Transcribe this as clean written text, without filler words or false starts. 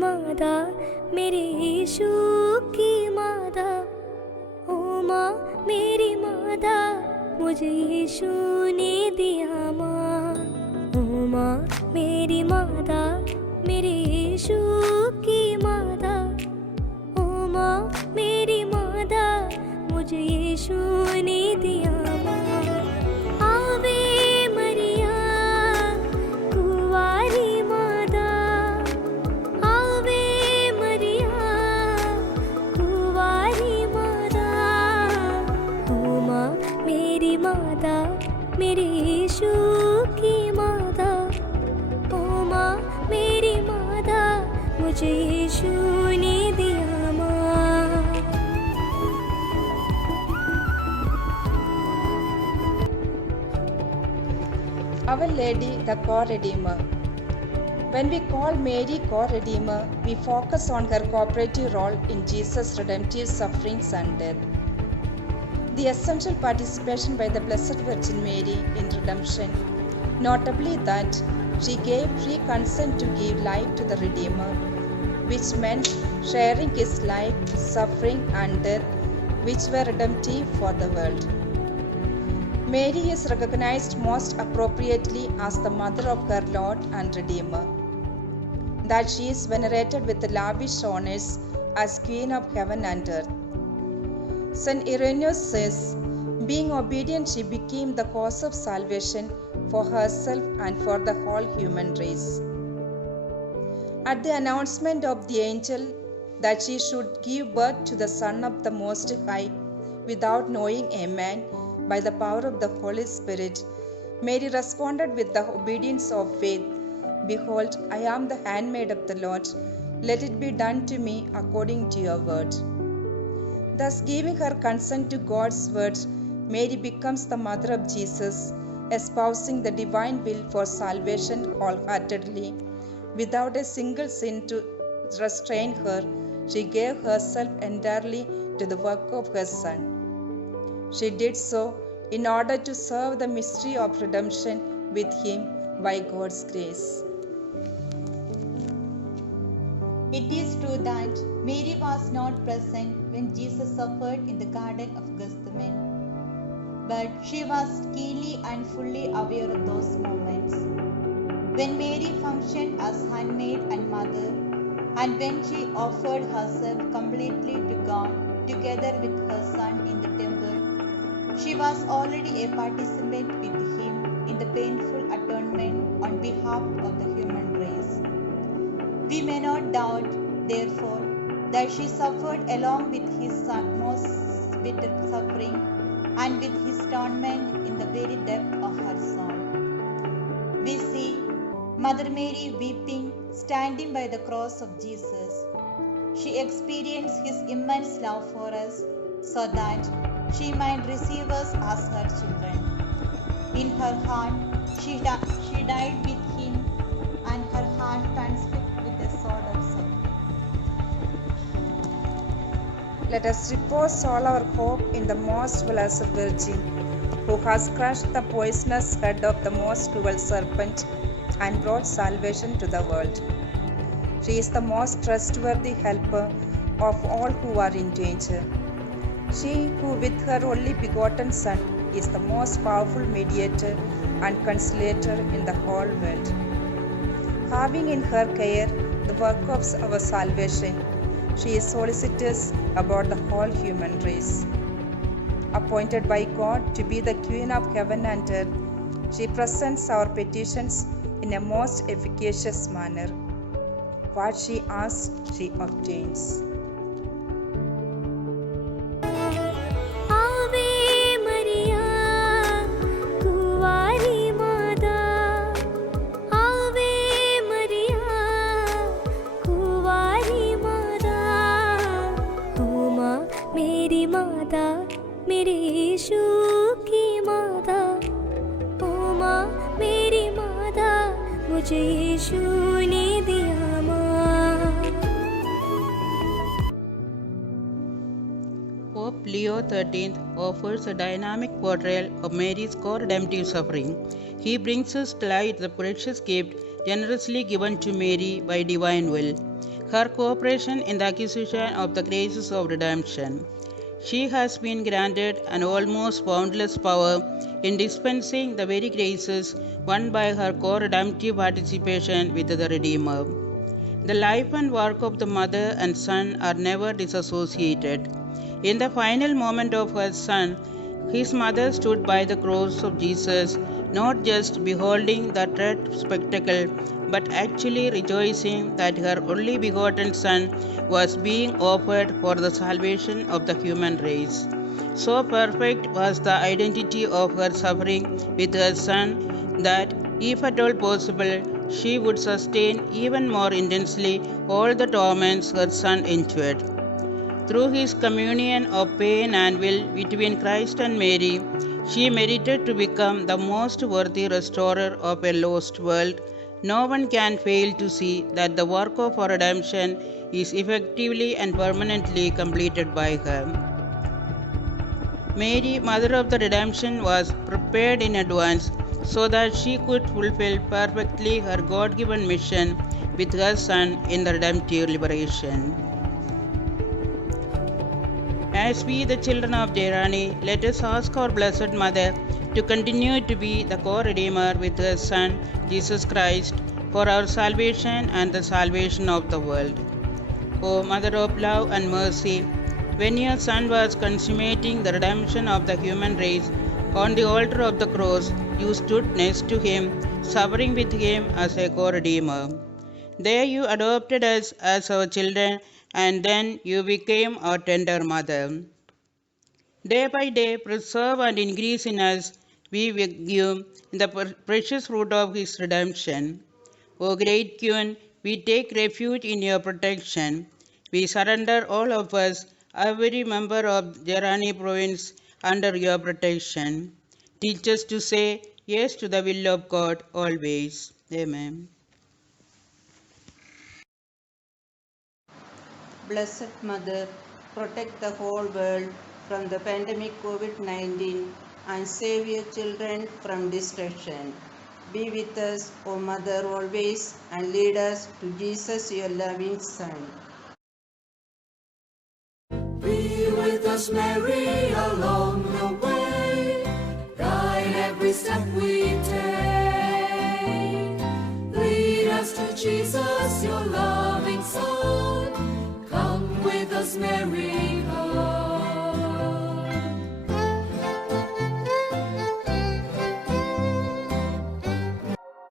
माता मेरे यीशु की माता। ओ माँ मेरी माता मुझे यीशु ने दिया माँ। ओ माँ मेरी माता मेरे यीशु की माता। ओ माँ मेरी माता मुझे यीशु ने दिया माँ। आवे मरिया कुंवारी माता। आवे मरिया कुंवारी माता। ओ माँ मेरी माता मेरे यीशु की माता। ओ माँ मेरी माता मुझे यीशु ने दिया माँ। Our Lady, the Co-Redeemer. When we call Mary Co-Redeemer, we focus on her cooperative role in Jesus' redemptive sufferings and death. The essential participation by the Blessed Virgin Mary in redemption, notably that she gave free consent to give life to the Redeemer, which meant sharing his life, suffering, and death, which were redemptive for the world. Mary is recognized most appropriately as the mother of her Lord and Redeemer. That she is venerated with lavish honors as Queen of Heaven and Earth. St. Irenaeus says, being obedient, she became the cause of salvation for herself and for the whole human race. At the announcement of the angel that she should give birth to the Son of the Most High without knowing a man, by the power of the Holy Spirit, Mary responded with the obedience of faith. Behold, I am the handmaid of the Lord. Let it be done to me according to your word. Thus, giving her consent to God's word, Mary becomes the mother of Jesus, espousing the divine will for salvation wholeheartedly. Without a single sin to restrain her, she gave herself entirely to the work of her Son. She did so in order to serve the mystery of redemption with Him by God's grace. It is true that Mary was not present when Jesus suffered in the Garden of Gethsemane, but she was keenly and fully aware of those moments. When Mary functioned as handmaid and mother, and when she offered herself completely to God together with her Son in the temple, she was already a participant with Him in the painful atonement on behalf of the human race. We may not doubt, therefore, that she suffered along with His Son most bitter suffering and with His atonement in the very depth of her soul. We see Mother Mary weeping, standing by the cross of Jesus. She experienced His immense love for us so that she might receive us as her children. In her heart, she died with Him, and her heart transfixed with the sword of suffering. Let us repose all our hope in the Most Blessed Virgin, who has crushed the poisonous head of the most cruel serpent and brought salvation to the world. She is the most trustworthy helper of all who are in danger. She who with her only begotten Son is the most powerful mediator and consolator in the whole world. Having in her care the work of our salvation, she is solicitous about the whole human race. Appointed by God to be the Queen of Heaven and Earth, she presents our petitions in a most efficacious manner. What she asks, she obtains. मेरे यीशु की माता। ओ माँ मेरी माता मुझे यीशु ने दिया माँ। Pope Leo XIII offers a dynamic portrayal of Mary's co-redemptive suffering. He brings us to light the precious gift generously given to Mary by divine will. her cooperation in the acquisition of the graces of redemption. She has been granted an almost boundless power in dispensing the very graces won by her co-redemptive participation with the Redeemer. The life and work of the mother and son are never disassociated. In the final moment of her son, his mother stood by the cross of Jesus, not just beholding the dread spectacle, but actually rejoicing that her only begotten Son was being offered for the salvation of the human race. So perfect was the identity of her suffering with her Son that, if at all possible, she would sustain even more intensely all the torments her Son endured. Through his communion of pain and will between Christ and Mary, she merited to become the most worthy restorer of a lost world. No one can fail to see that the work of our redemption is effectively and permanently completed by her. Mary, Mother of the Redemption, was prepared in advance so that she could fulfill perfectly her God-given mission with her Son in the redemptive liberation. As we, the children of Jerani, let us ask our Blessed Mother to continue to be the co-redeemer with her Son, Jesus Christ, for our salvation and the salvation of the world. O Mother of love and mercy, when your Son was consummating the redemption of the human race on the altar of the cross, you stood next to him, suffering with him as a co-redeemer. There you adopted us as our children, and then you became our tender mother. Day by day, preserve and increase in us, we beg you, the precious fruit of his redemption. O great Queen, we take refuge in your protection. We surrender all of us, every member of Jerani province, under your protection. Teach us to say yes to the will of God always. Amen. Blessed Mother, protect the whole world from the pandemic COVID-19 and save your children from destruction. Be with us, O Mother, always, and lead us to Jesus, your loving Son. Be with us, Mary, along the way. Guide every step we take. Lead us to Jesus, your loving Son. Come with us, Mary.